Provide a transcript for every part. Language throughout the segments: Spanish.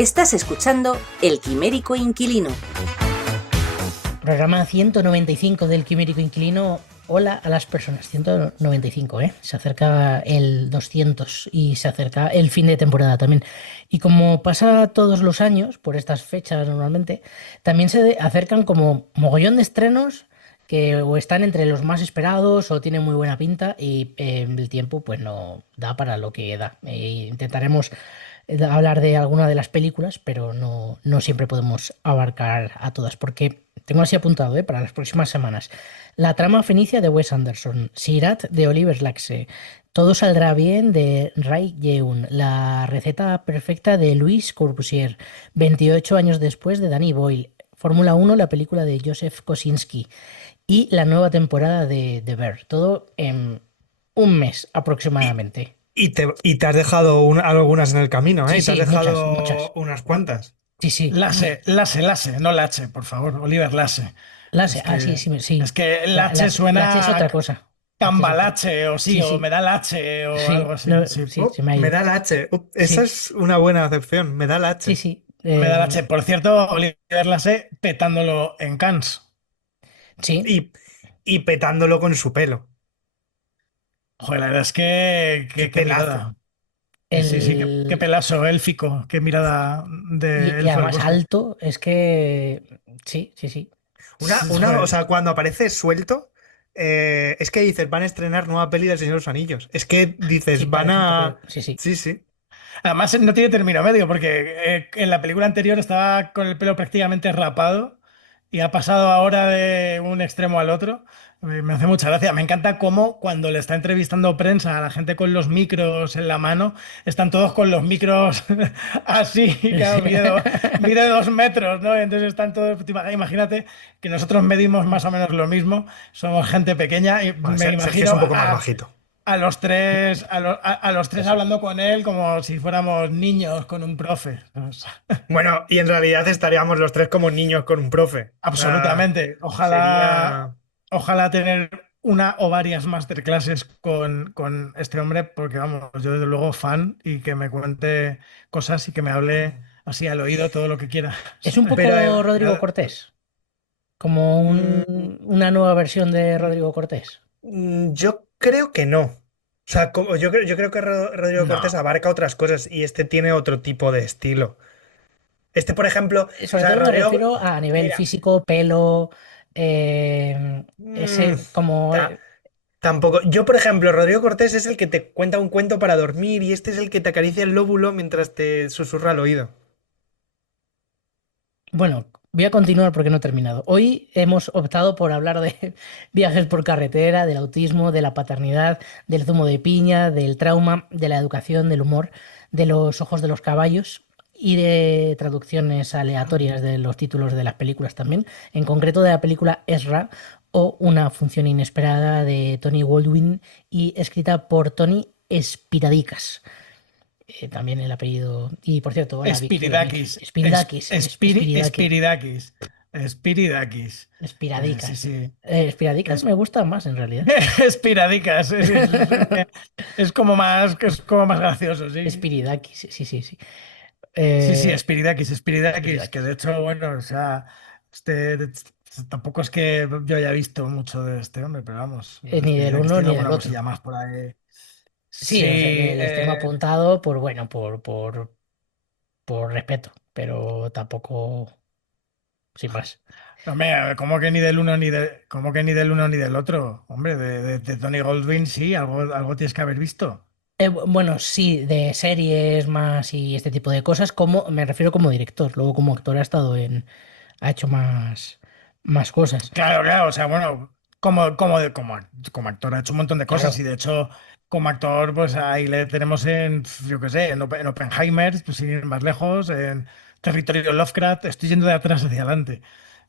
Estás escuchando El Quimérico Inquilino. Programa 195 del Quimérico Inquilino. Hola a las personas. 195, ¿eh? Se acerca el 200 y se acerca el fin de temporada también. Y como pasa todos los años, por estas fechas normalmente, también se acercan como mogollón de estrenos que o están entre los más esperados o tienen muy buena pinta y el tiempo pues no da para lo que da. Intentaremos hablar de alguna de las películas, pero no siempre podemos abarcar a todas, porque tengo así apuntado, para las próximas semanas. La trama fenicia de Wes Anderson, Sirat de Oliver Laxe, Todo saldrá bien de Ray Yeun, La receta perfecta de Louis Corbusier, 28 años después de Danny Boyle, Fórmula 1, la película de Joseph Kosinski y la nueva temporada de The Bear. Todo en un mes Y, aproximadamente. y te has dejado algunas en el camino, ¿eh? Sí, Y te has sí, muchas, dejado muchas. unas cuantas. Sí, sí. Lasse, no Lache, por favor, Oliver Lasse. Lasse, Es sí, que, sí, sí. es que La, Lache Lache es suena otra a cosa. Lache es otra. cambalache o sí, Sí, o me sí, da lache o sí, algo así. no, Sí, sí, se me ha Me ido. da la H. Esa Sí, es una buena acepción. Me da la sí, H. sí. me da lache. Por cierto, Oliver Lasse petándolo en Cannes. Sí, Y, y petándolo con su pelo. Joder, la verdad es que ¡Qué qué pelazo! mirada. Sí, sí, qué el, pelazo élfico, qué mirada de y elfo del además bosque. alto, es que sí, sí, sí. O Joder, sea, cuando aparece suelto, es que dices, van a estrenar nueva peli del Señor de los Anillos. Es que Sí, dices, van parece un poco. a. Sí, sí. Sí, sí. además, no tiene término medio, porque en la película anterior estaba con el pelo prácticamente rapado y ha pasado ahora de un extremo al otro. Me hace mucha gracia. Me encanta cómo cuando le está entrevistando prensa a la gente con los micros en la mano, están todos con los micros así, claro, mide 2 metros, ¿no? Entonces están todos, imagínate que nosotros medimos más o menos lo mismo, somos gente pequeña y Bueno, me Sergio es imagino un poco más bajito. a los tres Eso. hablando con él como si fuéramos niños con un profe. O sea, Bueno, y en realidad estaríamos los tres como niños con un profe. O sea, absolutamente. sería. Ojalá tener una o varias masterclasses con este hombre, porque vamos, yo desde luego fan y que me cuente cosas y que me hable así al oído todo lo que quiera. Es un Pero poco Rodrigo Cortés, como mm, una nueva versión de Rodrigo Cortés. yo creo que no. O sea, yo creo que Rodrigo Cortés No. abarca otras cosas y este tiene otro tipo de estilo. Este, por ejemplo, o Sobre sea, todo me Rodrigo. refiero a nivel Mira. físico, pelo, mm, ese como ta- Tampoco. Yo, por ejemplo, Rodrigo Cortés es el que te cuenta un cuento para dormir y este es el que te acaricia el lóbulo mientras te susurra al oído. bueno, voy a continuar porque no he terminado. Hoy hemos optado por hablar de viajes por carretera, del autismo, de la paternidad, del zumo de piña, del trauma, de la educación, del humor, de los ojos de los caballos y de traducciones aleatorias de los títulos de las películas también, en concreto de la película Ezra o Una función inesperada de Tony Goldwyn y escrita por Tony Espiradicas. También el apellido. Y por cierto, hola Vicky, hola Vicky. Spiridakis. Espiridakis, Espiridakis. Spiridakis. Spiridakis. Sí, Espiradicas. sí. Espiradicas me gusta más en realidad. Espiradicas. Es como más gracioso, sí. Espiridakis, sí, sí, sí. Sí, sí, Eh, Spiridakis, que Espiridakis. de hecho, bueno, o sea, tampoco es que yo haya visto mucho de este hombre, pero vamos, Ni del Spiridakis uno tiene ni del alguna otro. cosilla más por ahí. Sí, Sí, o sea, les tengo apuntado por, bueno, por respeto, pero tampoco sin más. hombre, ¿cómo que ni del uno ni del otro? Hombre, de Tony Goldwyn sí, algo tienes que haber visto. Bueno, sí, de series más y este tipo de cosas, como me refiero como director. Luego como actor ha hecho más cosas. Claro, claro, o sea, bueno, como actor ha hecho un montón de cosas Claro. y de hecho como actor pues ahí le tenemos en, yo qué sé, en Oppenheimer, pues sin ir más lejos, en Territorio Lovecraft, estoy yendo de atrás hacia adelante.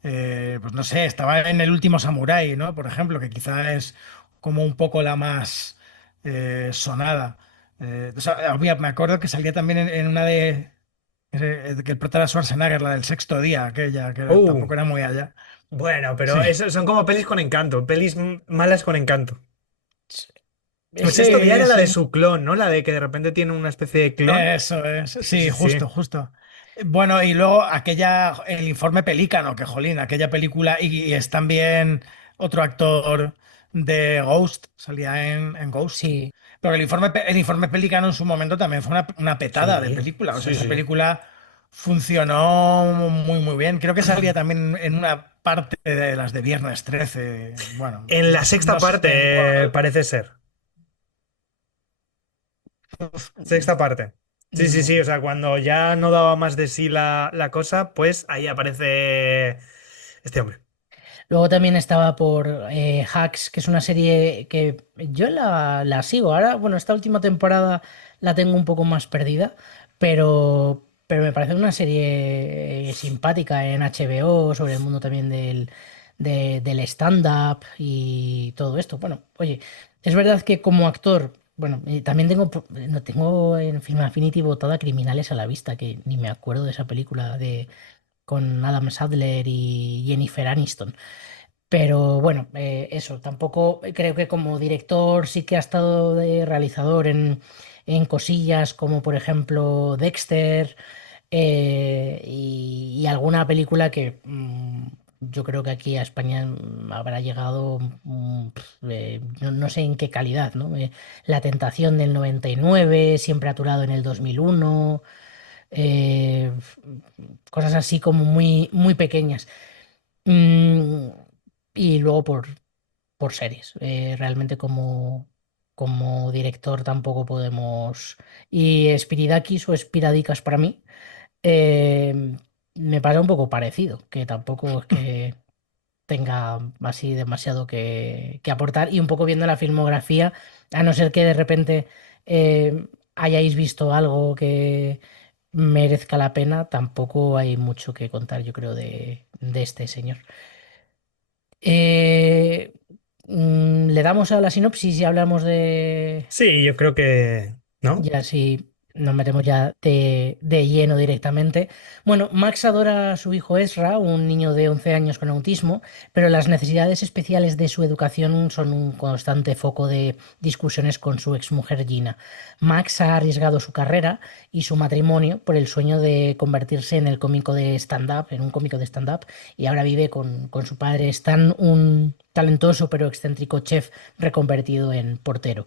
Pues no sé, estaba en El último Samurái, ¿no? Por ejemplo, que quizá es como un poco la más sonada. O sea, me acuerdo que salía también en una que el prota era Schwarzenegger, la del sexto día, aquella, que Uh, tampoco era muy allá. bueno, Sí, pero eso son como pelis con encanto, pelis malas con encanto. El sexto día sí, era la de sí. su clon, ¿no? La de que de repente tiene una especie de clon. Eso es. Sí, Sí, sí, sí. justo, justo. Bueno, y luego el informe Pelícano, que jolín, aquella película, y es también otro actor de Ghost, salía en Ghost. Sí, Pero el informe Pelícano en su momento también fue una petada de Sí, película. O sea, sí, esa sí. película funcionó muy, muy bien. Creo que salía también en una parte de las de Viernes 13. Bueno, En la sexta no sé. parte, parece ser. Sexta parte. Sí, sí, sí. O sea, cuando ya no daba más de sí la cosa, pues ahí aparece este hombre. Luego también estaba por Hacks, que es una serie que yo la sigo. Ahora, bueno, esta última temporada la tengo un poco más perdida, pero me parece una serie simpática en HBO sobre el mundo también del stand-up y todo esto. Bueno, oye, es verdad que como actor, bueno, también no tengo en Film Affinity botada Criminales a la vista, que ni me acuerdo de esa película con Adam Sandler y Jennifer Aniston. Pero bueno, eso, tampoco creo que como director sí que ha estado de realizador en cosillas como por ejemplo Dexter y alguna película que yo creo que aquí a España habrá llegado, no sé en qué calidad, ¿no? La Tentación del 99, Siempre aturado en el 2001, eh, cosas así como muy, muy pequeñas. Mm, y luego por series. Realmente como director tampoco podemos. Y Spiridakis o Spiradicas para mí eh, me pasa un poco parecido, que tampoco es que tenga así demasiado que aportar. Y un poco viendo la filmografía, a no ser que de repente hayáis visto algo que merezca la pena, tampoco hay mucho que contar, yo creo, de este señor. Eh, Le damos a la sinopsis y hablamos de. Sí, yo creo que. ¿No? Ya si nos metemos ya de lleno directamente. Bueno, Max adora a su hijo Ezra, un niño de 11 años con autismo, pero las necesidades especiales de su educación son un constante foco de discusiones con su exmujer Gina. Max ha arriesgado su carrera y su matrimonio por el sueño de convertirse en el cómico de stand-up, en un cómico de stand-up, y ahora vive con su padre Stan, un talentoso pero excéntrico chef reconvertido en portero.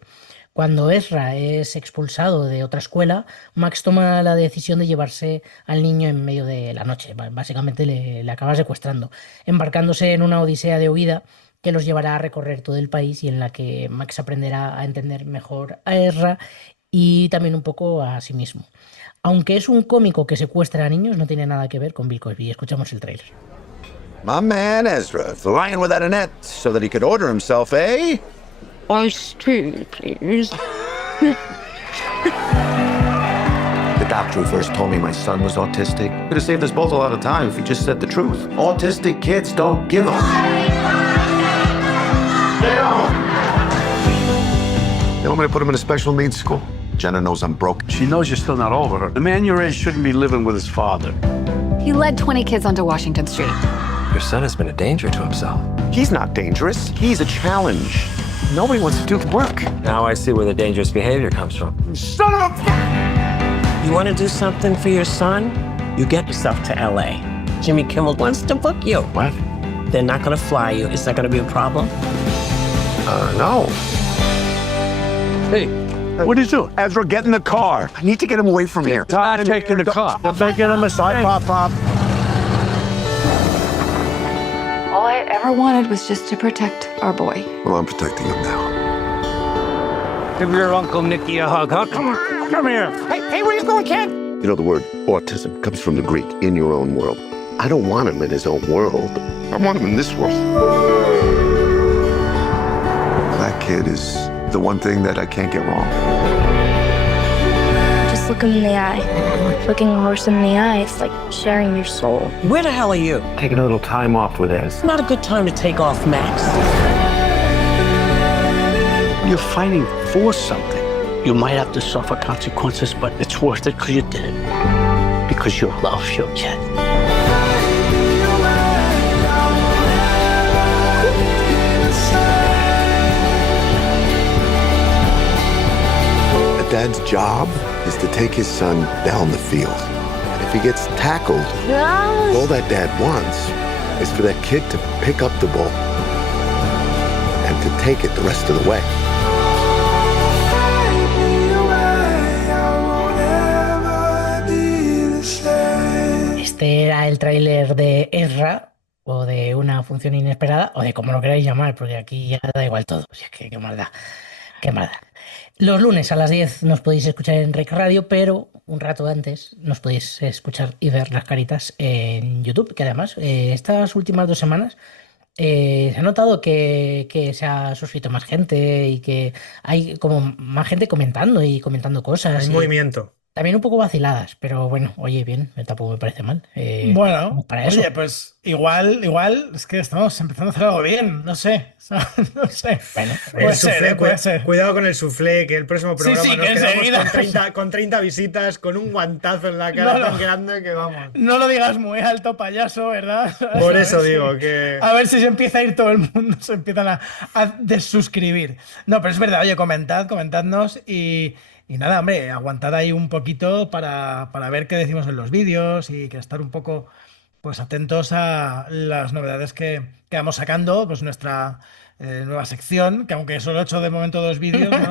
Cuando Ezra es expulsado de otra escuela, Max toma la decisión de llevarse al niño en medio de la noche. Básicamente le acaba secuestrando, embarcándose en una odisea de huida que los llevará a recorrer todo el país y en la que Max aprenderá a entender mejor a Ezra y también un poco a sí mismo. Aunque es un cómico que secuestra a niños, no tiene nada que ver con Bill Cosby. Escuchamos el tráiler. My man Ezra, flying without a net so that he could order himself a... Ice tea, please. The doctor who first told me my son was autistic could have saved us both a lot of time if he just said the truth. Autistic kids don't give a... Stay home! You want me to put him in a special needs school? Jenna knows I'm broke. She knows you're still not over her. The man your age shouldn't be living with his father. He led 20 kids onto Washington Street. Your son has been a danger to himself. He's not dangerous. He's a challenge. Nobody wants to do the work. Now I see where the dangerous behavior comes from. Son of a... You want to do something for your son? You get yourself to LA. Jimmy Kimmel wants to book you. What? They're not going to fly you. Is that going to be a problem? No. Hey, what are you doing? Ezra, get in the car. I need to get him away from here. I'm taking the car. I'm making a mistake. Pop. All I ever wanted was just to protect our boy. Well, I'm protecting him now. Give your Uncle Nicky a hug, huh? Come on, come here. Hey, where you going, kid? You know, the word autism comes from the Greek, in your own world. I don't want him in his own world. I want him in this world. That kid is the one thing that I can't get wrong. Just look him in the eye. Looking a horse in the eye, it's like sharing your soul. Where the hell are you? Taking a little time off with Ez. It's not a good time to take off, Max. You're fighting for something. You might have to suffer consequences, but it's worth it because you did it. Because you love your kid. A dad's job is to take his son down the field. And if he gets tackled, all that dad wants is for that kid to pick up the ball and to take it the rest of the way. Este era el tráiler de Ezra, o de Una función inesperada, o de como lo queráis llamar, porque aquí ya da igual todo. O sea, qué maldad, qué maldad. Los lunes a las 10 nos podéis escuchar en Rec Radio, pero un rato antes nos podéis escuchar y ver las caritas en YouTube, que además estas últimas 2 semanas se ha notado que se ha suscrito más gente y que hay como más gente comentando y comentando cosas. Hay y movimiento. también un poco vaciladas, pero bueno, oye, bien, tampoco me parece mal. Bueno, para eso. oye, pues igual es que estamos empezando a hacer algo bien, no sé, no sé. Bueno, El soufflé, puede ser. cuidado con el soufflé, que el próximo Sí, programa sí, nos que quedamos enseguida. con 30 visitas, con un guantazo en la cara No, tan no. grande que vamos. No lo digas muy alto, payaso, ¿verdad? Por A eso ver digo si- que... A ver si se empieza a ir todo el mundo, se empiezan a desuscribir. No, pero es verdad, oye, comentadnos y nada, hombre, aguantad ahí un poquito para ver qué decimos en los vídeos y que estar un poco pues atentos a las novedades que vamos sacando, pues nuestra nueva sección, que aunque solo he hecho de momento 2 vídeos, ¿no?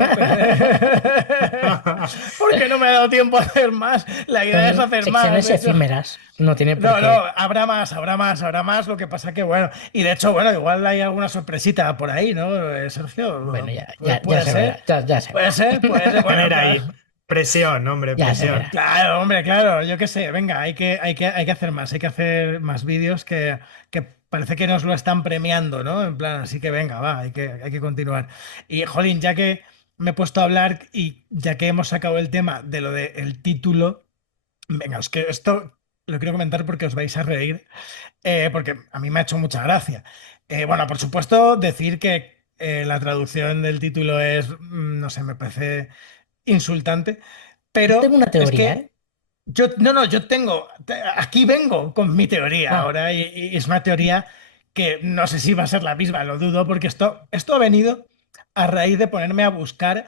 Porque no me ha dado tiempo a hacer más. La idea es son hacer más. secciones De hecho. efímeras. No tiene por No, qué. no, habrá más. Lo que pasa que, bueno, y de hecho, bueno, igual hay alguna sorpresita por ahí, ¿no, Sergio? Bueno, ya Puede se ser. verá. Ya se verá. Puede ser. Bueno, Tener ahí presión, hombre, Ya se presión. verá. Claro, hombre, claro, yo qué sé, venga, hay que hacer más, hay que hacer más vídeos que parece que nos lo están premiando, ¿no? En plan, así que venga, va, hay que continuar. Y, jolín, ya que me he puesto a hablar y ya que hemos sacado el tema de lo del título, venga, es que esto lo quiero comentar porque os vais a reír, porque a mí me ha hecho mucha gracia. Bueno, por supuesto, decir que la traducción del título es, no sé, me parece insultante, Yo tengo pero una es teoría, ¿eh? que yo tengo, aquí vengo con mi teoría Ah, ahora y es una teoría que no sé si va a ser la misma, lo dudo, porque esto ha venido a raíz de ponerme a buscar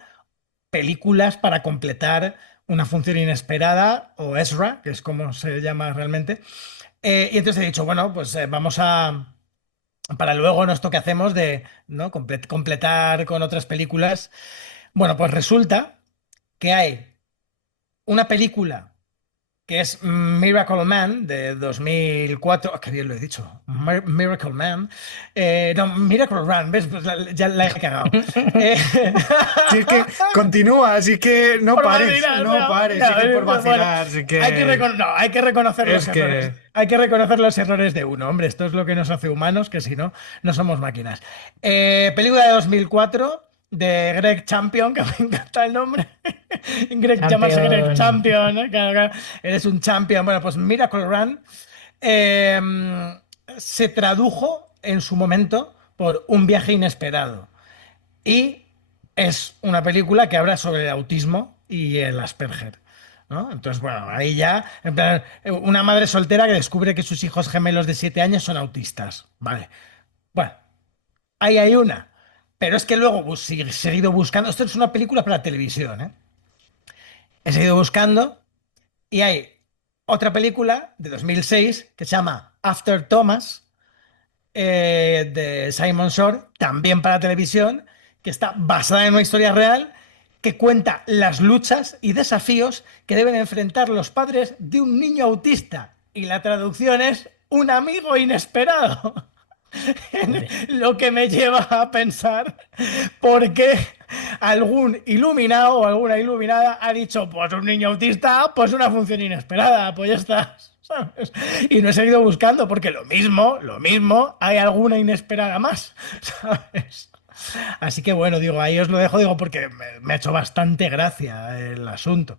películas para completar Una función inesperada o Ezra, que es como se llama realmente. Y entonces he dicho, bueno, pues vamos para luego ¿no? Esto que hacemos de ¿no? completar con otras películas. Bueno, pues resulta que hay una película que es Miracle Man de 2004. Qué bien lo he dicho. Miracle Man. No, Miracle Run, ¿ves? Pues ya la he cagado. Si es que continúa, así que no Por pares, vacilar, no pares, sí que por bueno, vacilar, sí que... hay que reconocer los Es que- errores. Hay que reconocer los errores de uno, hombre. Esto es lo que nos hace humanos, que si no, no somos máquinas. Película de 2004 de Greg Champion, que me encanta el nombre. Llamarse Greg Champion, ¿eh? Claro, claro. Eres un champion. Bueno, pues Miracle Run eh, se tradujo en su momento por Un viaje inesperado. Y es una película que habla sobre el autismo y el Asperger. ¿No? Entonces, bueno, ahí ya, en plan, una madre soltera que descubre que sus hijos gemelos de 7 años son autistas. Vale. Bueno, ahí hay una. Pero es que luego he seguido buscando. Esto es una película para televisión, ¿eh? He seguido buscando y hay otra película de 2006 que se llama After Thomas, de Simon Shore, también para televisión, que está basada en una historia real que cuenta las luchas y desafíos que deben enfrentar los padres de un niño autista. Y la traducción es un amigo inesperado. Lo que me lleva a pensar por qué algún iluminado o alguna iluminada ha dicho, pues un niño autista, pues una función inesperada, pues ya está, ¿sabes? Y no he seguido buscando porque lo mismo, hay alguna inesperada más, ¿sabes? Así que bueno, digo, ahí os lo dejo, digo, porque me ha hecho bastante gracia el asunto.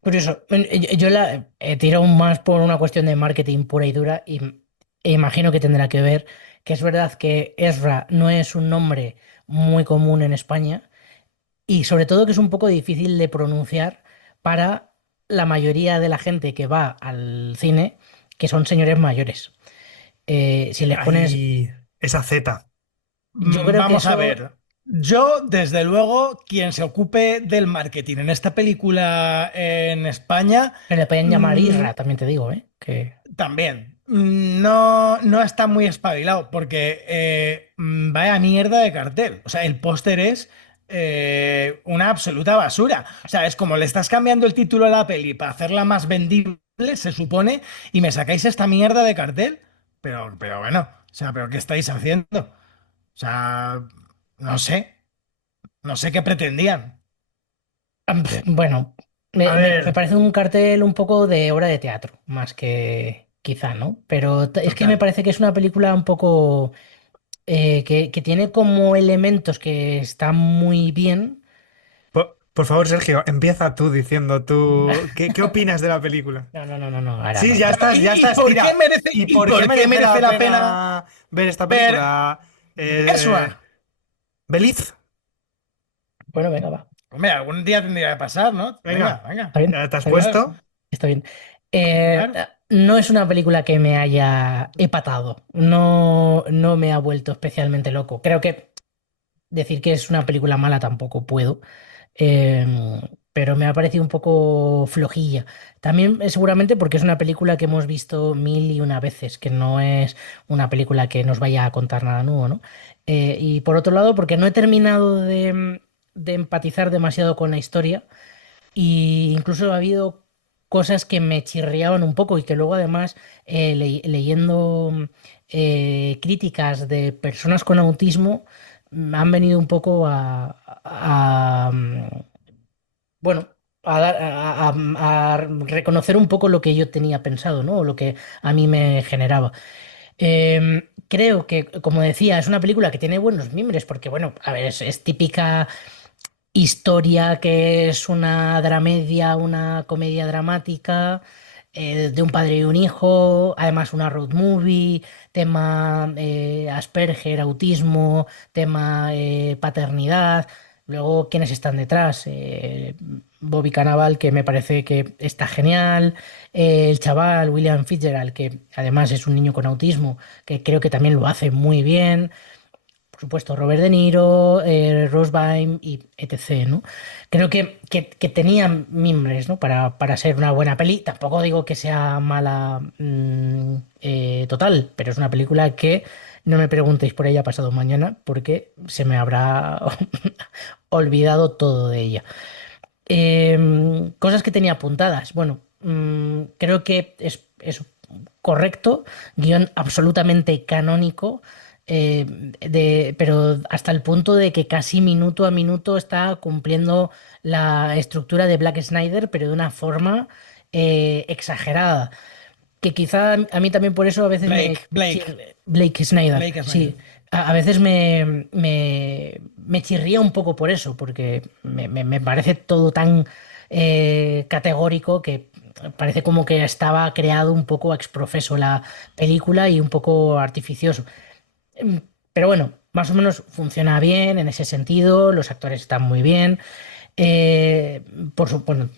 curioso. Yo la he tirado más por una cuestión de marketing pura y dura e imagino que tendrá que ver que es verdad que Ezra no es un nombre muy común en España y sobre todo que es un poco difícil de pronunciar para la mayoría de la gente que va al cine, que son señores mayores. Si les pones... Ahí, esa Z. Yo creo que Vamos a eso ver. Yo, desde luego, quien se ocupe del marketing en esta película en España, Pero le pueden llamar mm, Isra, también te digo, ¿eh? Que... también no está muy espabilado porque vaya mierda de cartel. O sea, el póster es una absoluta basura. O sea, es como le estás cambiando el título a la peli para hacerla más vendible, se supone, y me sacáis esta mierda de cartel. Pero bueno, o sea, ¿pero qué estáis haciendo? O sea, no sé, no sé qué pretendían. Bueno, A me ver, parece un cartel un poco de obra de teatro, más que quizá, ¿no? Pero es que me total. parece que es una película un poco que tiene como elementos que están muy bien. Por favor, Sergio, empieza tú diciendo tú, ¿qué opinas de la película? No, no, no, no, no, ahora Sí, no. ya ¿Y estás, por qué tira. merece, ¿Y y por qué por qué merece merece la la pena pena ver esta ver película? Ezra? Beliz, Bueno, venga, va. Hombre, algún día tendría que pasar, ¿no? Venga, venga, venga. Está bien, ya te has está bien, Claro, puesto. está bien. claro. No es una película que me haya epatado. No, no me ha vuelto especialmente loco. Creo que decir que es una película mala tampoco puedo. em, pero me ha parecido un poco flojilla. También seguramente porque es una película que hemos visto mil y una veces, que no es una película que nos vaya a contar nada nuevo, ¿no? Y por otro lado, porque no he terminado de empatizar demasiado con la historia y incluso ha habido cosas que me chirriaban un poco y que luego además leyendo críticas de personas con autismo han venido un poco bueno, a reconocer un poco lo que yo tenía pensado, ¿no? O lo que a mí me generaba. Creo que, como decía, es una película que tiene buenos mimbres, porque, bueno, a ver, es típica historia que es una dramedia, una comedia dramática de un padre y un hijo, además una road movie, tema Asperger, autismo, tema paternidad, luego quiénes están detrás. Bobby Cannavale, que me parece que está genial, el chaval William Fitzgerald, que además es un niño con autismo, que creo que también lo hace muy bien, por supuesto, Robert De Niro, Rose Byrne y etc., ¿no? Creo que tenían mimbres, ¿no? Para ser una buena peli. Tampoco digo que sea mala total, pero es una película que no me preguntéis por ella pasado mañana porque se me habrá olvidado todo de ella. Cosas que tenía apuntadas. Bueno, creo que es correcto, guión absolutamente canónico, pero hasta el punto de que casi minuto a minuto está cumpliendo la estructura de Black Snyder, pero de una forma exagerada. Que quizá a mí también por eso a veces Blake, sí, Blake, Blake Snyder, Blake Snyder. sí. A veces me chirría un poco por eso, porque me parece todo tan categórico que parece como que estaba creado un poco ex profeso la película y un poco artificioso. Em, Pero bueno, más o menos funciona bien en ese sentido, los actores están muy bien. Bueno,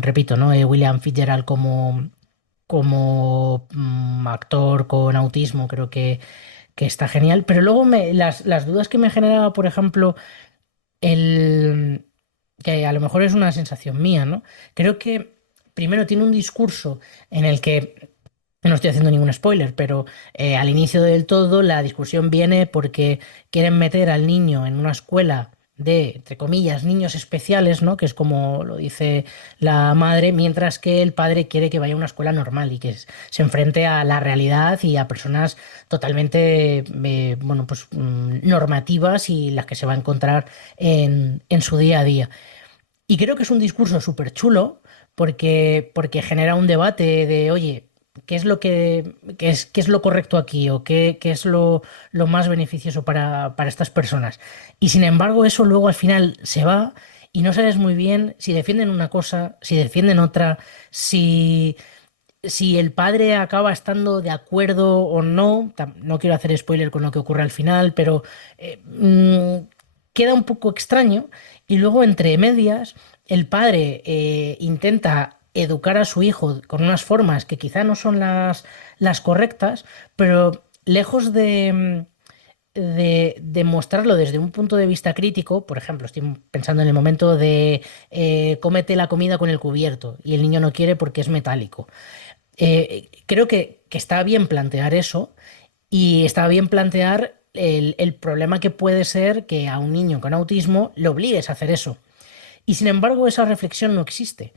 repito, ¿no? William Fitzgerald como actor con autismo creo que está genial. Pero luego las dudas que me generaba, por ejemplo, el que a lo mejor es una sensación mía, ¿no? Creo que primero tiene un discurso en el que no estoy haciendo ningún spoiler, pero al inicio del todo la discusión viene porque quieren meter al niño en una escuela de, entre comillas, niños especiales, ¿no? Que es como lo dice la madre, mientras que el padre quiere que vaya a una escuela normal y que se enfrente a la realidad y a personas totalmente, bueno, pues normativas y las que se va a encontrar en su día a día. Y creo que es un discurso súper chulo porque genera un debate de, oye, ¿qué es lo qué es lo correcto aquí? ¿O qué es lo más beneficioso para estas personas? Y sin embargo, eso luego al final se va y no sabes muy bien si defienden una cosa, si defienden otra, si, si el padre acaba estando de acuerdo o no. No quiero hacer spoiler con lo que ocurre al final, pero queda un poco extraño. Y luego, entre medias, el padre intenta educar a su hijo con unas formas que quizá no son las correctas, pero lejos de mostrarlo desde un punto de vista crítico, por ejemplo, estoy pensando en el momento de cómete la comida con el cubierto y el niño no quiere porque es metálico. Creo que está bien plantear eso y está bien plantear el problema que puede ser que a un niño con autismo le obligues a hacer eso. Y sin embargo, esa reflexión no existe.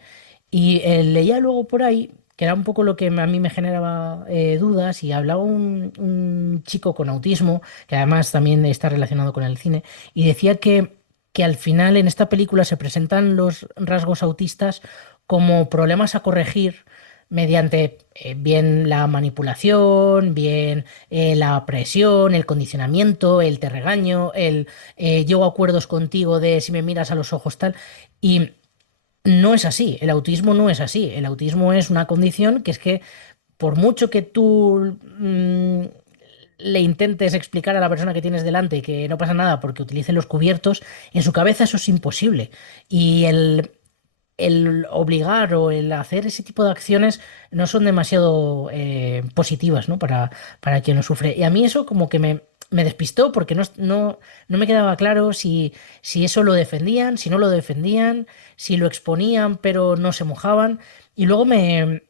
Y leía luego por ahí, que era un poco lo que a mí me generaba dudas, y hablaba un chico con autismo, que además también está relacionado con el cine, y decía que al final en esta película se presentan los rasgos autistas como problemas a corregir mediante bien la manipulación, bien la presión, el condicionamiento, el te regaño, el llego a acuerdos contigo de si me miras a los ojos tal. Y no es así, el autismo no es así. El autismo es una condición que es que por mucho que tú le intentes explicar a la persona que tienes delante que no pasa nada porque utilice los cubiertos, en su cabeza eso es imposible. Y el obligar o el hacer ese tipo de acciones no son demasiado positivas, ¿no? Para quien lo sufre. Y a mí eso como que me despistó porque no me quedaba claro si eso lo defendían, si no lo defendían, si lo exponían pero no se mojaban. Y luego me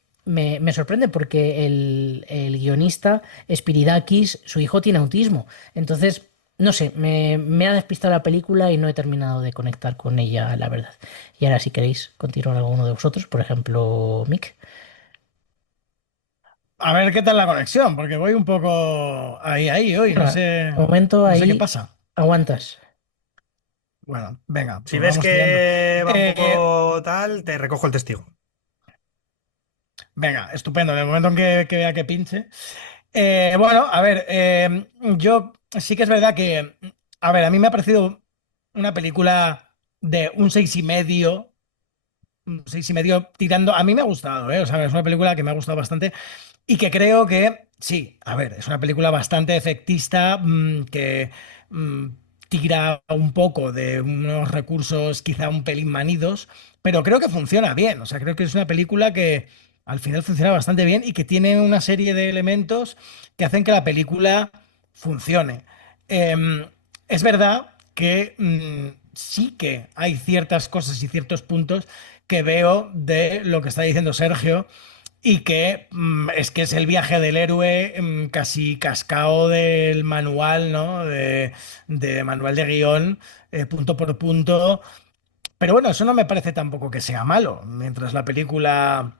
sorprende porque el guionista Spiridakis, su hijo tiene autismo. Entonces, no sé, me ha despistado la película y no he terminado de conectar con ella, la verdad. Y ahora, si queréis continuar alguno de vosotros, por ejemplo, Mick. A ver qué tal la conexión, porque voy un poco ahí hoy, Venga, de momento no sé qué ahí pasa. aguantas. Bueno, venga, Si pues ves vamos tirando. que va un Eh, poco tal, te recojo el testigo. Venga, estupendo. En el momento en que vea que pinche. Bueno, a ver, yo sí que es verdad que, a ver, a mí me ha parecido una película de un 6,5 tirando. A mí me ha gustado, ¿eh? O sea, es una película que me ha gustado bastante. Y que creo que, sí, a ver, es una película bastante efectista, que mm, tira un poco de unos recursos quizá un pelín manidos, pero creo que funciona bien. O sea, creo que es una película que al final funciona bastante bien y que tiene una serie de elementos que hacen que la película funcione. Em, es verdad que sí que hay ciertas cosas y ciertos puntos que veo de lo que está diciendo Sergio y que es que es el viaje del héroe, casi cascao del manual, ¿no? De manual de guión, punto por punto. Pero bueno, eso no me parece tampoco que sea malo, mientras la película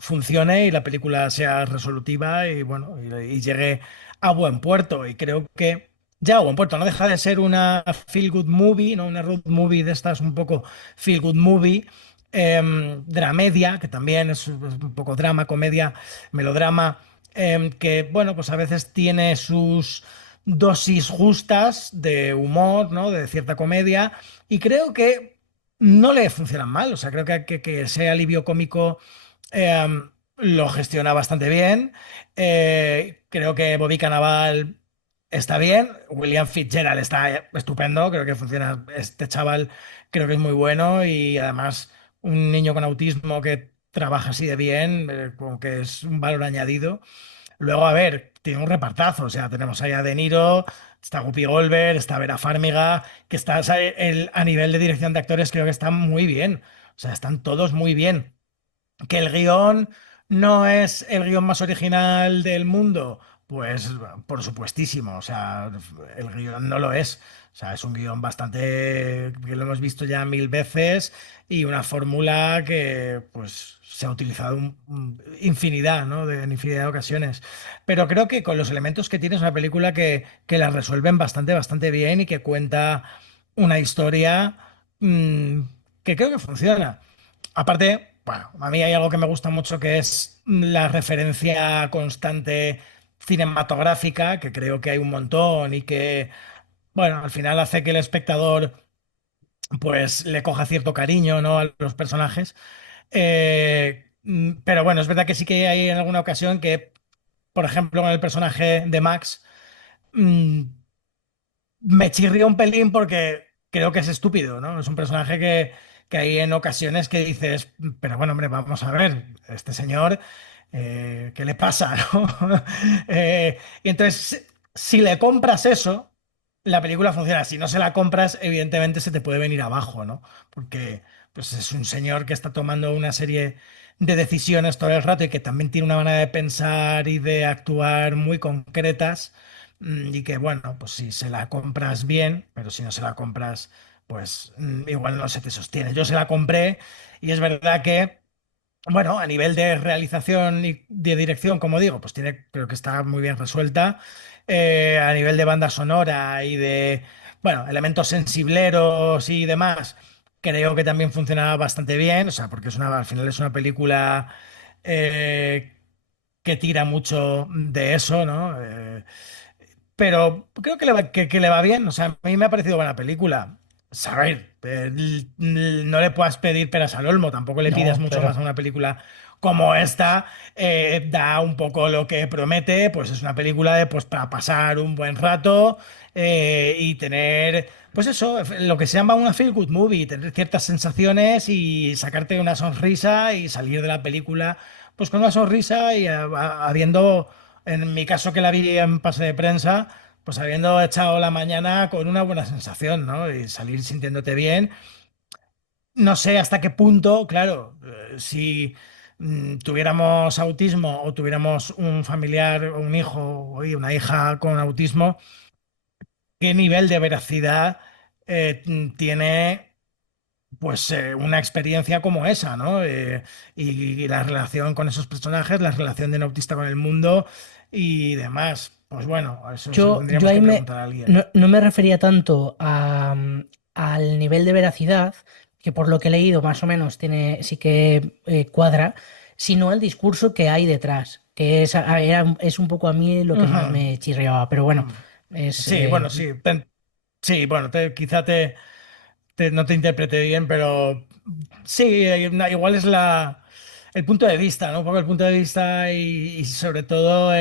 funcione y la película sea resolutiva y bueno, y llegue a buen puerto. Y creo que ya a buen puerto no deja de ser una feel good movie, ¿no? Una road movie de estas un poco feel good movie. Dramedia, que también es un poco drama, comedia, melodrama, que bueno, pues a veces tiene sus dosis justas de humor, ¿no? De cierta comedia, y creo que no le funcionan mal. O sea, creo que ese alivio cómico lo gestiona bastante bien. Creo que Bobby Cannavale está bien. William Fitzgerald está estupendo. Creo que funciona. Este chaval creo que es muy bueno y además un niño con autismo que trabaja así de bien, como que es un valor añadido. Luego, a ver, tiene un repartazo. O sea, tenemos ahí a De Niro, está Guppy Goldberg, está Vera Farmiga, que está, o sea, a nivel de dirección de actores creo que están muy bien. O sea, están todos muy bien. Que el guión no es el guión más original del mundo, pues por supuestísimo, o sea, el guión no lo es. O sea, es un guión bastante que lo hemos visto ya mil veces y una fórmula que pues se ha utilizado infinidad, ¿no? En infinidad de ocasiones. Pero creo que con los elementos que tiene es una película que la resuelven bastante bien y que cuenta una historia mm, que creo que funciona. Aparte, bueno, a mí hay algo que me gusta mucho que es la referencia constante cinematográfica, que creo que hay un montón y que, bueno, al final hace que el espectador pues le coja cierto cariño, ¿no? A los personajes. Pero bueno, es verdad que sí que hay en alguna ocasión que, por ejemplo, con el personaje de Max, mm, me chirría un pelín porque creo que es estúpido, ¿no? Es un personaje que hay en ocasiones que dices, pero bueno, hombre, vamos a ver, este señor, ¿qué le pasa, no? Y entonces si le compras eso, la película funciona. Si no se la compras, evidentemente se te puede venir abajo, ¿no? Porque pues, es un señor que está tomando una serie de decisiones todo el rato y que también tiene una manera de pensar y de actuar muy concretas. Y que, bueno, pues si se la compras bien, pero si no se la compras, pues igual no se te sostiene. Yo se la compré y es verdad que. Bueno, a nivel de realización y de dirección, como digo, pues creo que está muy bien resuelta. A nivel de banda sonora y de, bueno, elementos sensibleros y demás, creo que también funciona bastante bien. O sea, porque al final es una película eh, que tira mucho de eso, ¿no? Pero creo que le va bien. O sea, a mí me ha parecido buena película. Saber, no le puedas pedir peras al olmo, tampoco le pides No, mucho más claro. a una película como esta. Da un poco lo que promete, pues es una película de, pues, para pasar un buen rato y tener, pues eso, lo que se llama una feel good movie, tener ciertas sensaciones y sacarte una sonrisa y salir de la película, pues con una sonrisa y habiendo en mi caso que la vi en pase de prensa, pues habiendo echado la mañana con una buena sensación, ¿no? Y salir sintiéndote bien. No sé hasta qué punto, claro, si tuviéramos autismo o tuviéramos un familiar o un hijo o una hija con autismo, ¿qué nivel de veracidad tiene pues una experiencia como esa, ¿no? Y la relación con esos personajes, la relación de un autista con el mundo y demás. Pues bueno, eso se lo Yo tendríamos ahí que preguntar a alguien. no me refería tanto al nivel de veracidad, que por lo que he leído más o menos sí que cuadra, sino al discurso que hay detrás, que es un poco a mí lo que más Ujú. me chirriaba. Pero bueno, Mm. es... Sí, bueno, sí. Sí, bueno, quizá no te interprete bien, pero sí, igual es el punto de vista, ¿no? Un poco el punto de vista y sobre todo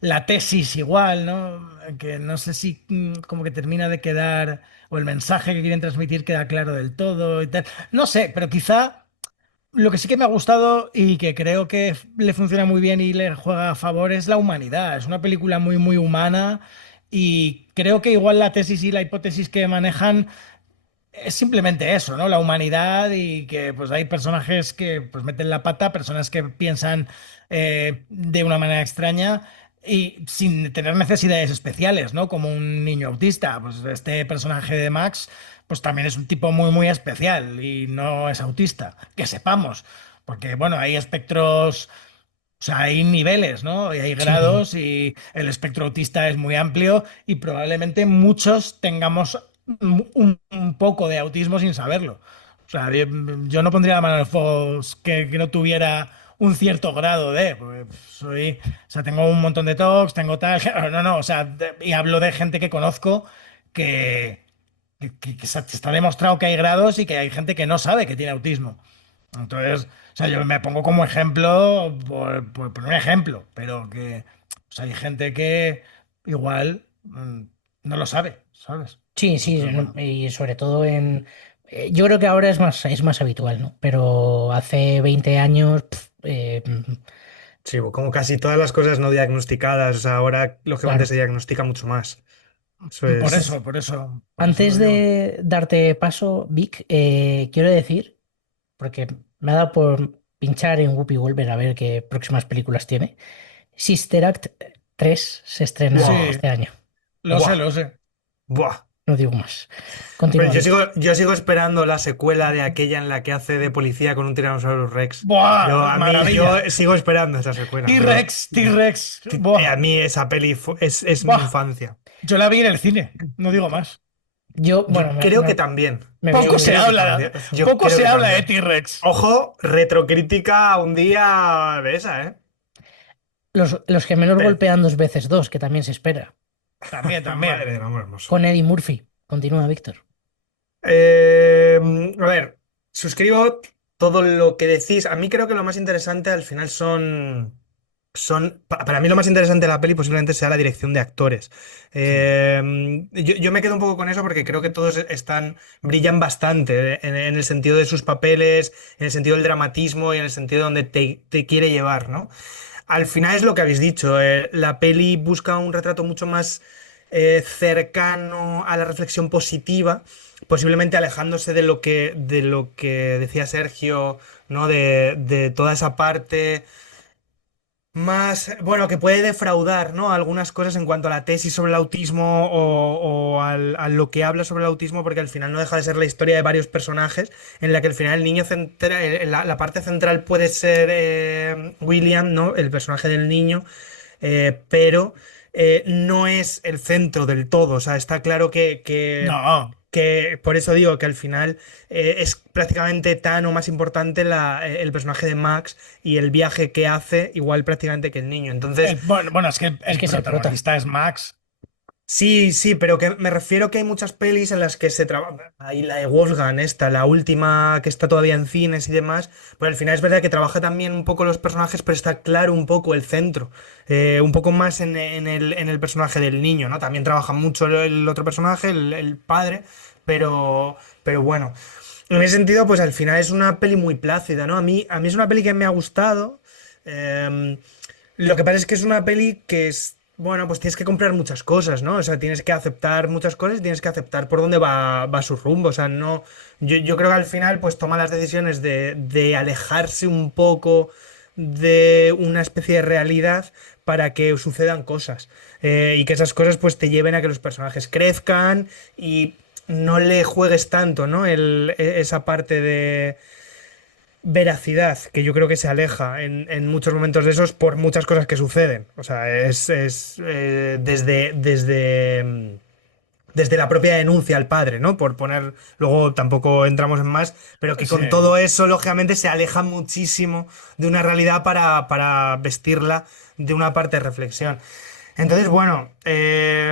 la tesis igual, ¿no? Que no sé si como que termina de quedar, o el mensaje que quieren transmitir queda claro del todo y tal. No sé, pero quizá lo que sí que me ha gustado y que creo que le funciona muy bien y le juega a favor es la humanidad. Es una película muy, muy humana y creo que igual la tesis y la hipótesis que manejan es simplemente eso, ¿no? La humanidad y que pues hay personajes que pues meten la pata, personas que piensan de una manera extraña y sin tener necesidades especiales, ¿no? Como un niño autista. Pues este personaje de Max, pues también es un tipo muy, muy especial y no es autista, que sepamos. Porque, bueno, hay espectros, o sea, hay niveles, ¿no? Y hay Sí, grados y el espectro autista es muy amplio y probablemente muchos tengamos un poco de autismo sin saberlo. O sea, yo no pondría la mano en el fuego que no tuviera un cierto grado porque o sea, tengo un montón de talks, tengo tal, no, no, o sea, y hablo de gente que conozco que, que está demostrado que hay grados y que hay gente que no sabe que tiene autismo. Entonces, o sea, yo me pongo como ejemplo, por poner un ejemplo, pero que o sea, hay gente que igual no lo sabe, ¿sabes? sí, sí, Entonces, bueno. y sobre todo en... Yo creo que ahora es más habitual, ¿no? Pero hace 20 años... Sí, como casi todas las cosas no diagnosticadas, o sea, ahora lógicamente claro. se diagnostica mucho más. Eso es. Por eso lo Antes digo. de darte paso, Vic, quiero decir, porque me ha dado por pinchar en Whoopi Wolver a ver qué próximas películas tiene. Sister Act 3 se estrena ¡Buah! Sí, este año. lo sé, ¡Buah! lo sé. ¡Buah! No digo más. Pero Continúa, Vic. yo sigo esperando la secuela de aquella en la que hace de policía con un Tyrannosaurus Rex. ¡Buah! Yo ¡Maravilla! sigo esperando esa secuela, pero T-Rex, T-Rex. ¡Buah! a mí esa peli es mi ¡Buah! infancia. Yo la vi en el cine, no digo más. Yo, bueno, Yo creo que también. me veo Poco Yo se creo que habla, también. Yo poco creo se que habla de también. T-Rex. Ojo, retrocrítica un día de esa, ¿eh? los gemelos Te- golpean dos veces dos, que también se espera. También, Madre también. del amor hermoso. Con Eddie Murphy. Continúa, Víctor. Eh, a ver, suscribo todo lo que decís. A mí creo que lo más interesante al final para mí lo más interesante de la peli posiblemente sea la dirección de actores. Sí. Yo me quedo un poco con eso porque creo que todos brillan bastante en el sentido de sus papeles, en el sentido del dramatismo y en el sentido donde te quiere llevar, ¿no? al final es lo que habéis dicho. La peli busca un retrato mucho más cercano a la reflexión positiva, posiblemente alejándose de lo que decía Sergio, ¿no? De toda esa parte más, bueno, que puede defraudar, ¿no? Algunas cosas en cuanto a la tesis sobre el autismo a lo que habla sobre el autismo, porque al final no deja de ser la historia de varios personajes, en la que al final el niño central, la parte central puede ser William, ¿no? El personaje del niño, pero no es el centro del todo. O sea, está claro No. que por eso digo que al final es prácticamente tan o más importante el personaje de Max y el viaje que hace igual prácticamente que el niño. Entonces, Bueno, es que el que es el prota. protagonista es Max. sí, sí, pero que me refiero que hay muchas pelis en las que se trabaja. Hay la de Wolfgang, esta, la última que está todavía en cines y demás. Pero al final es verdad que trabaja también un poco los personajes, pero está claro un poco el centro. Un poco más en el personaje del niño, ¿no? También trabaja mucho el otro personaje, el padre, pero bueno. En ese sentido, pues al final es una peli muy plácida, ¿no? A mí es una peli que me ha gustado. Em, lo que pasa es que es una peli que es, bueno, pues tienes que comprar muchas cosas, ¿no? O sea, tienes que aceptar muchas cosas y tienes que aceptar por dónde va su rumbo. O sea, no. Yo creo que al final, pues toma las decisiones de alejarse un poco de una especie de realidad para que sucedan cosas. Y que esas cosas, pues, te lleven a que los personajes crezcan y no le juegues tanto, ¿no? Esa parte de veracidad, que yo creo que se aleja en muchos momentos de esos por muchas cosas que suceden. O sea, desde la propia denuncia al padre, ¿no? Por poner, luego tampoco entramos en más, pero que con Sí. todo eso, lógicamente, se aleja muchísimo de una realidad para vestirla de una parte de reflexión. Entonces, bueno,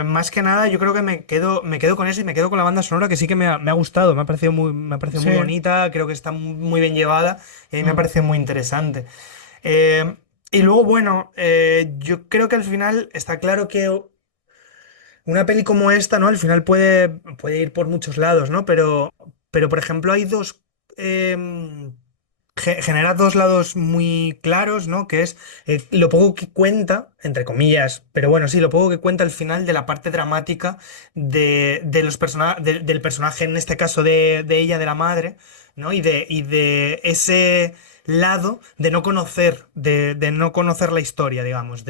más que nada, yo creo que me quedo con eso y me quedo con la banda sonora que sí que me ha gustado, me ha parecido muy Sí. bonita, creo que está muy bien llevada y a mí me ha Mm. parecido muy interesante. Y luego, bueno, yo creo que al final está claro que una peli como esta, ¿no? Al final puede ir por muchos lados, ¿no? Pero por ejemplo, hay dos. Genera dos lados muy claros, ¿no? Que es lo poco que cuenta, entre comillas, pero bueno, sí, lo poco que cuenta al final de la parte dramática de los del personaje, en este caso de ella, de la madre, ¿no? Y de ese lado de no conocer la historia, digamos,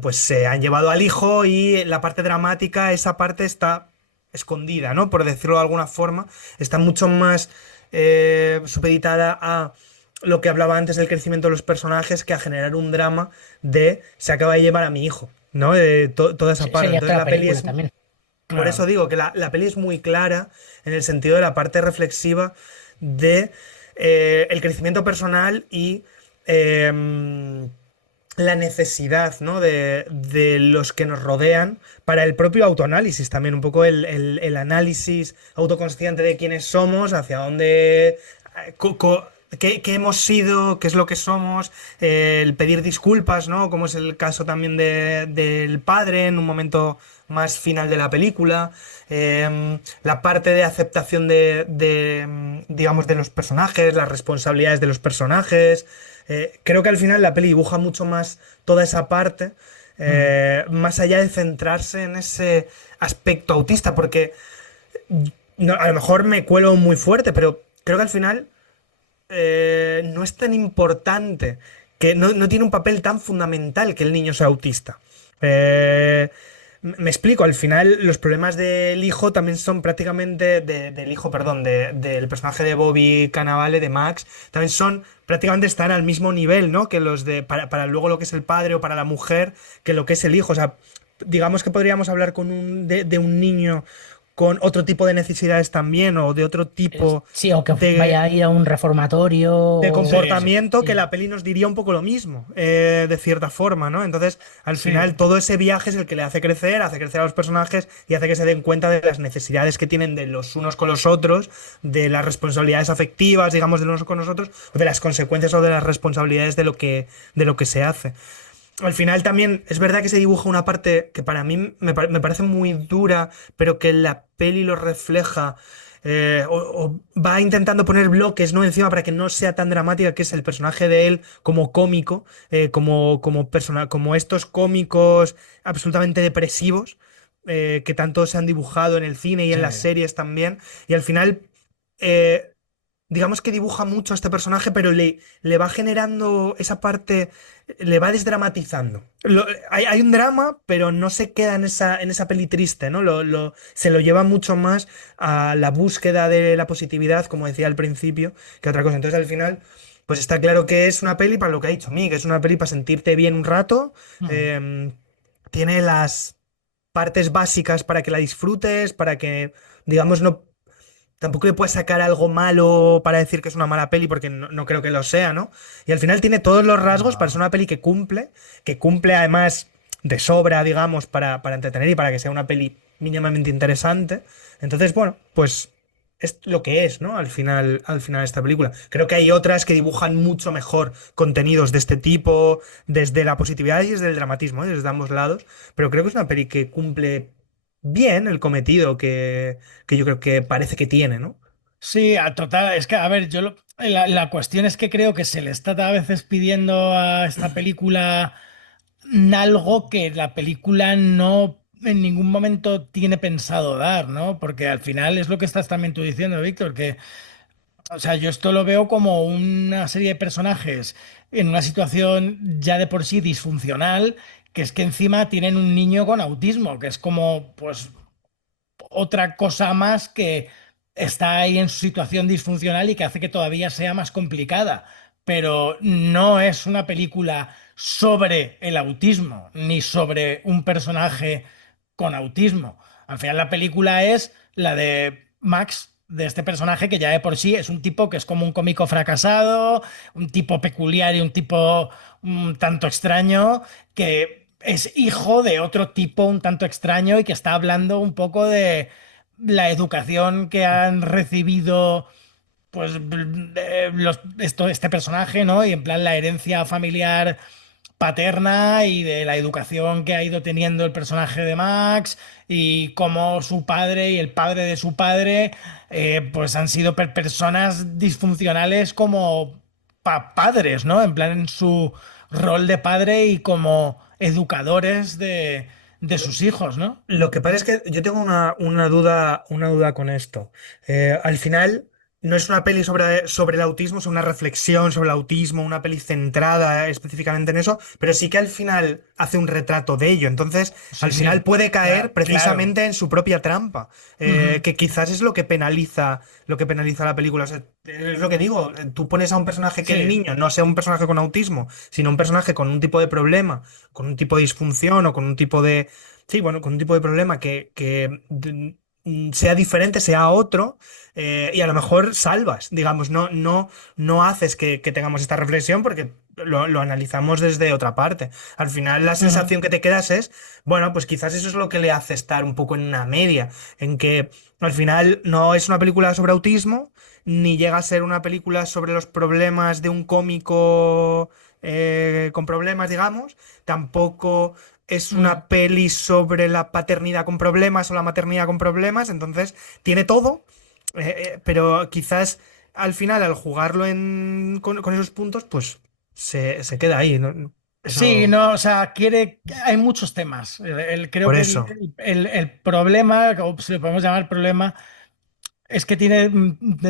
pues se han llevado al hijo y la parte dramática, esa parte está escondida, ¿no? Por decirlo de alguna forma, está mucho más supeditada a lo que hablaba antes del crecimiento de los personajes que a generar un drama de se acaba de llevar a mi hijo, ¿no? Toda esa parte. Sería Entonces otra la peli película es, también. por eso digo que la peli es muy clara en el sentido de la parte reflexiva de el crecimiento personal y em, la necesidad, ¿no? de los que nos rodean para el propio autoanálisis, también un poco el análisis autoconsciente de quiénes somos, hacia dónde, qué hemos sido, qué es lo que somos, el pedir disculpas, ¿no? Como es el caso también del padre en un momento más final de la película, la parte de aceptación digamos, de los personajes, las responsabilidades de los personajes. Creo que al final la peli dibuja mucho más toda esa parte, más allá de centrarse en ese aspecto autista, porque a lo mejor me cuelo muy fuerte, pero creo que al final no es tan importante, que no tiene un papel tan fundamental que el niño sea autista. Me explico, al final los problemas del hijo también son prácticamente, del hijo, perdón, del personaje de Bobby Cannavale, de Max, también son, prácticamente están al mismo nivel, ¿no? Que los para luego lo que es el padre o para la mujer, que lo que es el hijo. O sea, digamos que podríamos hablar de un niño con otro tipo de necesidades también o de otro tipo Sí, o que de, vaya a ir a un reformatorio. de comportamiento Sí. que la peli nos diría un poco lo mismo, de cierta forma, ¿no? Entonces, al Sí. final, todo ese viaje es el que le hace crecer a los personajes y hace que se den cuenta de las necesidades que tienen de los unos con los otros, de las responsabilidades afectivas, digamos, de los unos con los otros, o de las consecuencias o de las responsabilidades de lo que se hace. Al final también es verdad que se dibuja una parte que para mí me parece muy dura, pero que la peli lo refleja o va intentando poner bloques, ¿no? Encima para que no sea tan dramática, que es el personaje de él como cómico, como estos cómicos absolutamente depresivos, que tanto se han dibujado en el cine y en Sí. las series también. Y al final, eh, digamos que dibuja mucho a este personaje, pero le va generando esa parte, le va desdramatizando. Hay un drama, pero no se queda en esa peli triste, ¿no? Se lo lleva mucho más a la búsqueda de la positividad, como decía al principio, que otra cosa. Entonces, al final, pues está claro que es una peli para lo que ha dicho Mick, es una peli para sentirte bien un rato. Mm. Tiene las partes básicas para que la disfrutes, para que, digamos, no tampoco le puedes sacar algo malo para decir que es una mala peli, porque no creo que lo sea, ¿no? Y al final tiene todos los rasgos para ser No. una peli que cumple además de sobra, digamos, para entretener y para que sea una peli mínimamente interesante. Entonces, bueno, pues es lo que es, ¿no? Al final esta película. Creo que hay otras que dibujan mucho mejor contenidos de este tipo, desde la positividad y desde el dramatismo, ¿eh? Desde ambos lados. Pero creo que es una peli que cumple bien el cometido que yo creo que parece que tiene, ¿no? Sí, a total. Es que, a ver, la cuestión es que creo que se le está a veces pidiendo a esta película algo que la película no en ningún momento tiene pensado dar, ¿no? Porque al final es lo que estás también tú diciendo, Víctor, que, o sea, yo esto lo veo como una serie de personajes en una situación ya de por sí disfuncional, que es que encima tienen un niño con autismo, que es como, pues, otra cosa más que está ahí en su situación disfuncional y que hace que todavía sea más complicada. Pero no es una película sobre el autismo, ni sobre un personaje con autismo. Al final la película es la de Max, de este personaje que ya de por sí es un tipo que es como un cómico fracasado, un tipo peculiar y un tipo un tanto extraño, que es hijo de otro tipo un tanto extraño y que está hablando un poco de la educación que han recibido pues este personaje, ¿no? Y en plan la herencia familiar paterna y de la educación que ha ido teniendo el personaje de Max y cómo su padre y el padre de su padre pues han sido personas disfuncionales como padres, ¿no? En plan en su rol de padre y como educadores de sus hijos, ¿no? Lo que pasa es que yo tengo una duda con esto. Al final, no es una peli sobre el autismo, es una reflexión sobre el autismo, una peli centrada específicamente en eso, pero sí que al final hace un retrato de ello. Entonces, Sí, al final sí, puede caer claro. precisamente en su propia trampa, Ujú. que quizás es lo que penaliza la película. O sea, es lo que digo, tú pones a un personaje que el Sí. niño no sea un personaje con autismo, sino un personaje con un tipo de problema, con un tipo de disfunción o con un tipo de sí, bueno, con un tipo de problema que sea diferente, sea otro, y a lo mejor salvas, digamos, no haces que tengamos esta reflexión porque lo analizamos desde otra parte. Al final la Ujú. sensación que te quedas es, bueno, pues quizás eso es lo que le hace estar un poco en una media, en que al final no es una película sobre autismo, ni llega a ser una película sobre los problemas de un cómico con problemas, digamos, tampoco es Mm. una peli sobre la paternidad con problemas o la maternidad con problemas, entonces tiene todo, pero quizás al final, al jugarlo con esos puntos, pues se queda ahí, ¿no? Sí, Eso, no, o sea, hay muchos temas. Creo por que eso. el problema, o si lo podemos llamar problema, es que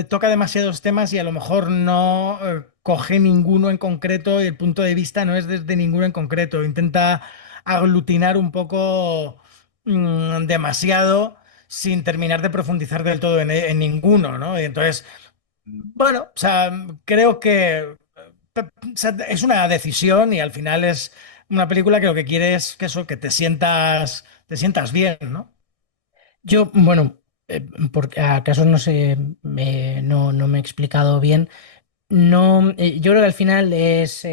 toca demasiados temas y a lo mejor no coge ninguno en concreto y el punto de vista no es desde ninguno en concreto. Intenta aglutinar un poco demasiado sin terminar de profundizar del todo en ninguno, ¿no? Y entonces, bueno, o sea, creo que o sea, es una decisión y al final es una película que lo que quiere es que eso, que te sientas bien, ¿no? Yo, bueno, porque acaso no sé, no me he explicado bien. No, yo creo que al final es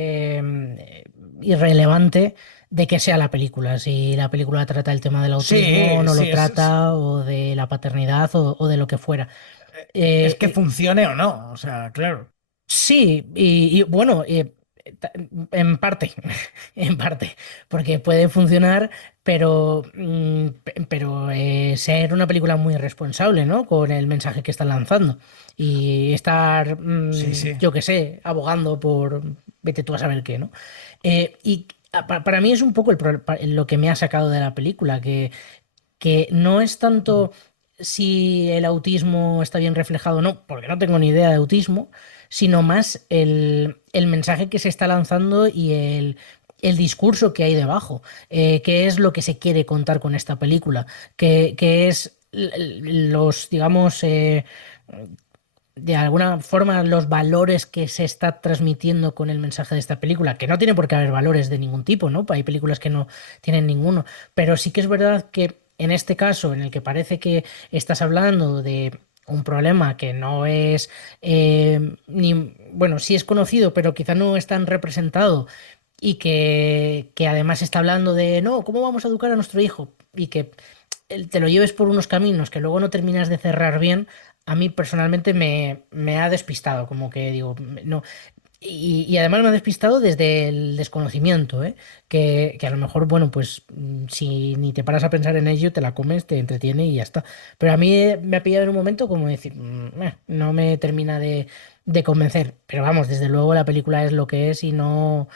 irrelevante de qué sea la película. Si la película trata el tema del autismo o Sí, no sí, lo trata, o de la paternidad o de lo que fuera. es que Eh, funcione o no, o sea, claro. Sí, y bueno, En parte, en parte, porque puede funcionar, pero, ser una película muy responsable, ¿no? Con el mensaje que están lanzando y estar, Sí, sí. yo qué sé, abogando por vete tú a saber qué, ¿no? Para mí es un poco lo que me ha sacado de la película, que no es tanto si el autismo está bien reflejado o no, porque no tengo ni idea de autismo, sino más el mensaje que se está lanzando y el discurso que hay debajo. Qué es lo que se quiere contar con esta película, qué es los, digamos, de alguna forma los valores que se está transmitiendo con el mensaje de esta película, que no tiene por qué haber valores de ningún tipo, ¿no? Hay películas que no tienen ninguno, pero sí que es verdad que en este caso, en el que parece que estás hablando de un problema que no es, ni, bueno, sí es conocido, pero quizá no es tan representado y que además está hablando de, no, ¿cómo vamos a educar a nuestro hijo? Y que te lo lleves por unos caminos que luego no terminas de cerrar bien, a mí personalmente me ha despistado, como que digo, no. Y además me ha despistado desde el desconocimiento, ¿eh? Que a lo mejor, bueno, pues si ni te paras a pensar en ello, te la comes, te entretiene y ya está. Pero a mí me ha pillado en un momento como decir, no me termina de convencer. Pero vamos, desde luego la película es lo que es y no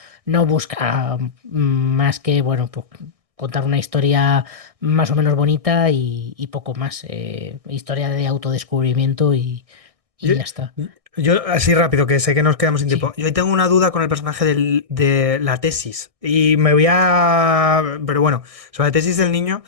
busca más que, bueno, pues contar una historia más o menos bonita y poco más. Historia de autodescubrimiento y Yo, ya está. yo, así rápido, que sé que nos quedamos sin Sí. tiempo. Yo ahí tengo una duda con el personaje de la tesis. Y me voy a. Pero bueno, sobre la tesis del niño,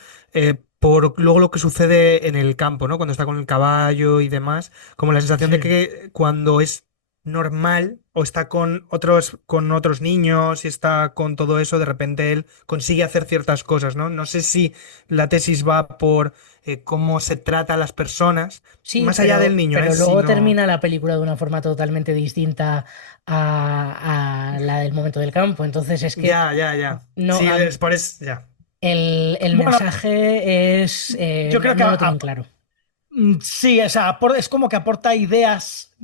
por luego lo que sucede en el campo, ¿no? Cuando está con el caballo y demás. Como la sensación de Sí. que cuando es normal o está con otros niños y está con todo eso, de repente él consigue hacer ciertas cosas, ¿no? No sé si la tesis va por cómo se trata a las personas, Sí, más allá del niño, pero luego sino. termina la película de una forma totalmente distinta a la del momento del campo. Entonces es que Ya, ya, ya. no, Sí, es por eso. Ya. el Bueno, mensaje es yo creo que no lo tienen claro. sí, o sea, es como que aporta ideas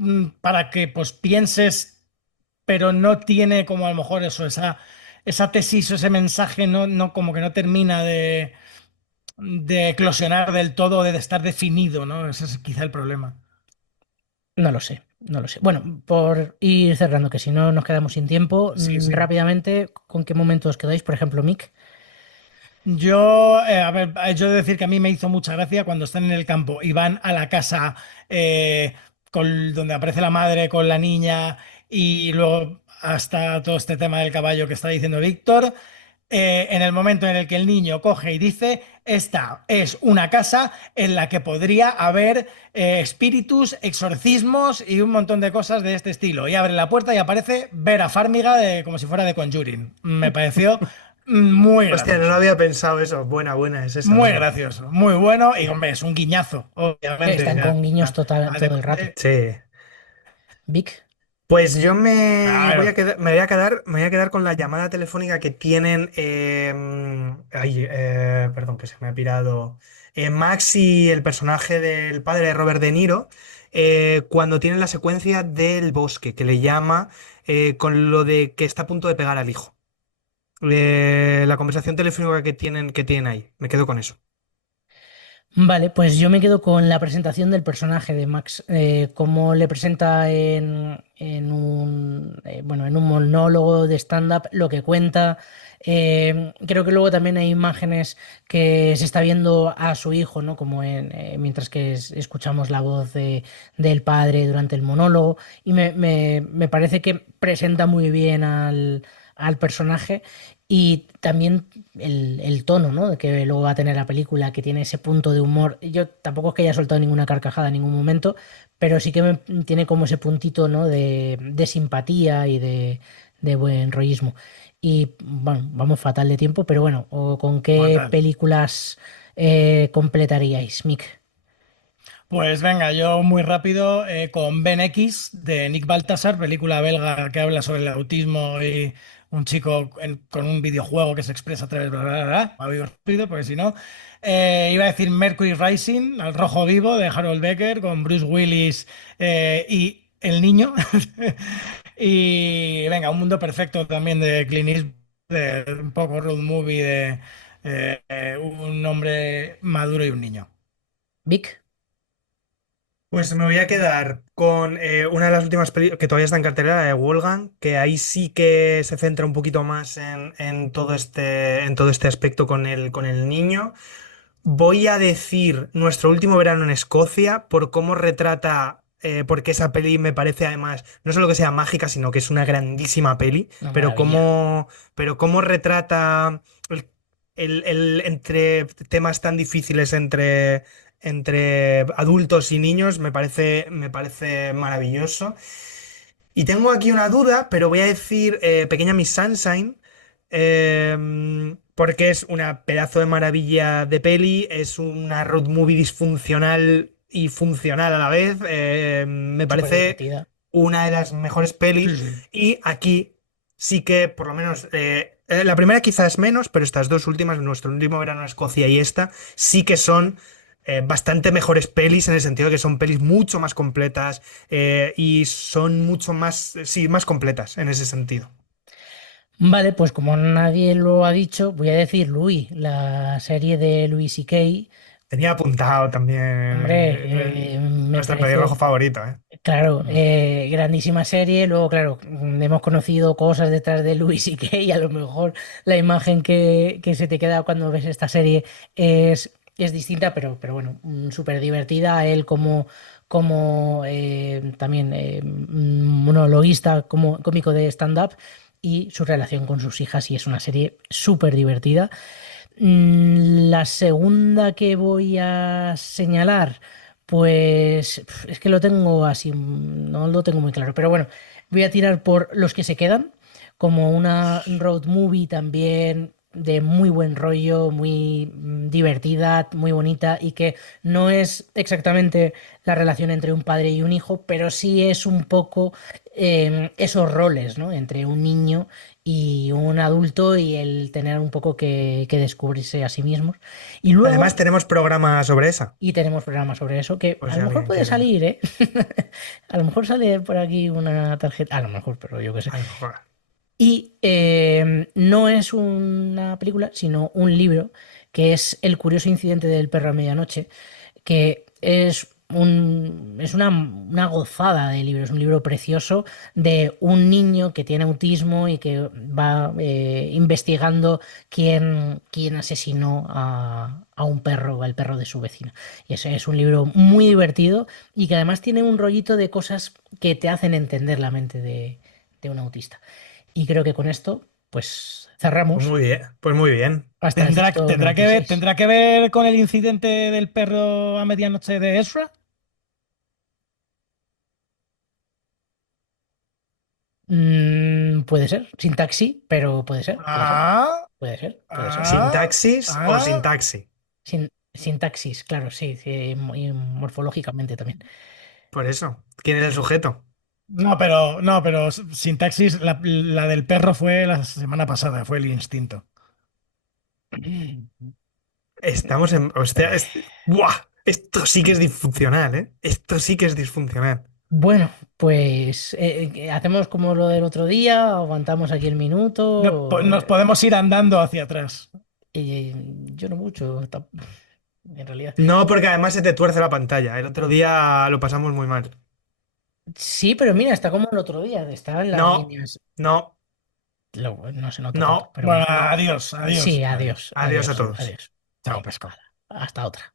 para que pues pienses, pero no tiene como a lo mejor eso, esa tesis o ese mensaje no como que no termina de eclosionar del todo, de estar definido, ¿no? Ese es quizá el problema. No lo sé, no lo sé. Bueno, por ir cerrando, que si no nos quedamos sin tiempo, Sí, sí. rápidamente, ¿con qué momento os quedáis? Por ejemplo, Mick. Yo, a ver, yo he de decir que a mí me hizo mucha gracia cuando están en el campo y van a la casa donde aparece la madre con la niña y luego hasta todo este tema del caballo que está diciendo Víctor. En el momento en el que el niño coge y dice, esta es una casa en la que podría haber espíritus, exorcismos y un montón de cosas de este estilo. Y abre la puerta y aparece Vera Farmiga como si fuera de Conjuring. Me pareció muy Hostia, no lo gracioso. había pensado eso. Buena, buena, es esa, Muy venga. gracioso, muy bueno y hombre, es un guiñazo, obviamente. Están con guiños todo el rato. Sí. Vic. Pues yo me voy a claro. quedar, me voy a quedar con la llamada telefónica que tienen. Perdón, que se me ha pirado. Max y el personaje del padre de Robert De Niro, cuando tienen la secuencia del bosque, que le llama con lo de que está a punto de pegar al hijo. La conversación telefónica que tienen ahí. Me quedo con eso. Vale, pues yo me quedo con la presentación del personaje de Max, cómo le presenta bueno, en un monólogo de stand-up lo que cuenta. Creo que luego también hay imágenes que se está viendo a su hijo, ¿no? Como mientras que escuchamos la voz del padre durante el monólogo. Y me parece que presenta muy bien al personaje. Y también el tono, ¿no? Que luego va a tener la película, que tiene ese punto de humor. Yo tampoco es que haya soltado ninguna carcajada en ningún momento, pero sí que tiene como ese puntito, ¿no? De simpatía y de buen rollismo. Y bueno, vamos fatal de tiempo, pero bueno, ¿con qué Fatal. películas completaríais, Mick? Pues venga, yo muy rápido con Ben X de Nick Baltasar, película belga que habla sobre el autismo y un chico con un videojuego que se expresa a través de bla, bla, bla, bla. Voy rápido porque si no. Iba a decir Mercury Rising, Al Rojo Vivo de Harold Becker con Bruce Willis y el niño. Y venga, Un mundo perfecto también de Clint Eastwood, de un poco road movie de un hombre maduro y un niño. Vic. Pues me voy a quedar con una de las últimas películas que todavía está en cartelera, la de Wolfgang, que ahí sí que se centra un poquito más en todo este aspecto con el niño. Voy a decir Nuestro último verano en Escocia por cómo retrata, porque esa peli me parece además, no solo que sea mágica, sino que es una grandísima peli, Una pero maravilla. cómo retrata entre temas tan difíciles entre adultos y niños, me parece maravilloso. Y tengo aquí una duda, pero voy a decir Pequeña Miss Sunshine, porque es una pedazo de maravilla de peli, es una road movie disfuncional y funcional a la vez. Me Súper parece divertida. una de las mejores pelis. Sí, sí. Y aquí sí que, por lo menos, la primera quizás menos, pero estas dos últimas, Nuestro último verano en Escocia y esta, sí que son bastante mejores pelis en el sentido de que son pelis mucho más completas y son mucho más, sí, más completas en ese sentido. Vale, pues como nadie lo ha dicho, voy a decir Louis, la serie de Louis C.K. Tenía apuntado también Hombre, me nuestro pelirrojo parece, favorito, ¿eh? claro, grandísima serie. Luego, claro, hemos conocido cosas detrás de Louis C.K. y a lo mejor la imagen que se te queda cuando ves esta serie es distinta, pero bueno, súper divertida. Él como también monologuista, como cómico de stand-up y su relación con sus hijas, y es una serie súper divertida. La segunda que voy a señalar, pues es que lo tengo así, no lo tengo muy claro, pero bueno, voy a tirar por Los que se quedan, como una road movie también de muy buen rollo, muy divertida, muy bonita, y que no es exactamente la relación entre un padre y un hijo, pero sí es un poco esos roles, ¿no? Entre un niño y un adulto, y el tener un poco que descubrirse a sí mismos. Y Además, luego, tenemos programa sobre esa. y tenemos programas sobre eso, que Por a si lo mejor alguien puede quiere. salir, ¿eh? A lo mejor sale por aquí una tarjeta, a lo mejor, pero yo qué sé. A lo mejor. Y no es una película, sino un libro, que es El curioso incidente del perro a medianoche, que es una gozada de libro. Es un libro precioso de un niño que tiene autismo y que va investigando quién asesinó a un perro, al perro de su vecino. Y ese es un libro muy divertido y que además tiene un rollito de cosas que te hacen entender la mente de un autista. Y creo que con esto, pues Pues cerramos muy bien, pues muy bien. hasta el ¿Tendrá 196. que ver con el incidente del perro a medianoche de Ezra? Puede ser, sin taxi, pero puede ser, puede ser, Ah, puede ser, puede ser. ah, ¿Sintaxis o sin ah. taxi? Sin taxis, claro, sí, sí, y morfológicamente también. Por eso. ¿Quién es el sujeto? No, pero Sintaxis, la del perro fue la semana pasada, fue el instinto. Estamos en. Hostia, ¡buah! Esto sí que es disfuncional, ¿eh? Esto sí que es disfuncional. Bueno, pues hacemos como lo del otro día, aguantamos aquí el minuto. Nos podemos ir andando hacia atrás. Yo no mucho, en realidad. No, porque además se te tuerce la pantalla. El otro día lo pasamos muy mal. Sí, pero mira, está como el otro día, estaban las No, líneas. no, No se nota tanto, no, pero Bueno, bueno. no. adiós, adiós, Sí, adiós. adiós, Adiós a adiós, todos. adiós. Chao, Venga, pescado. hasta otra.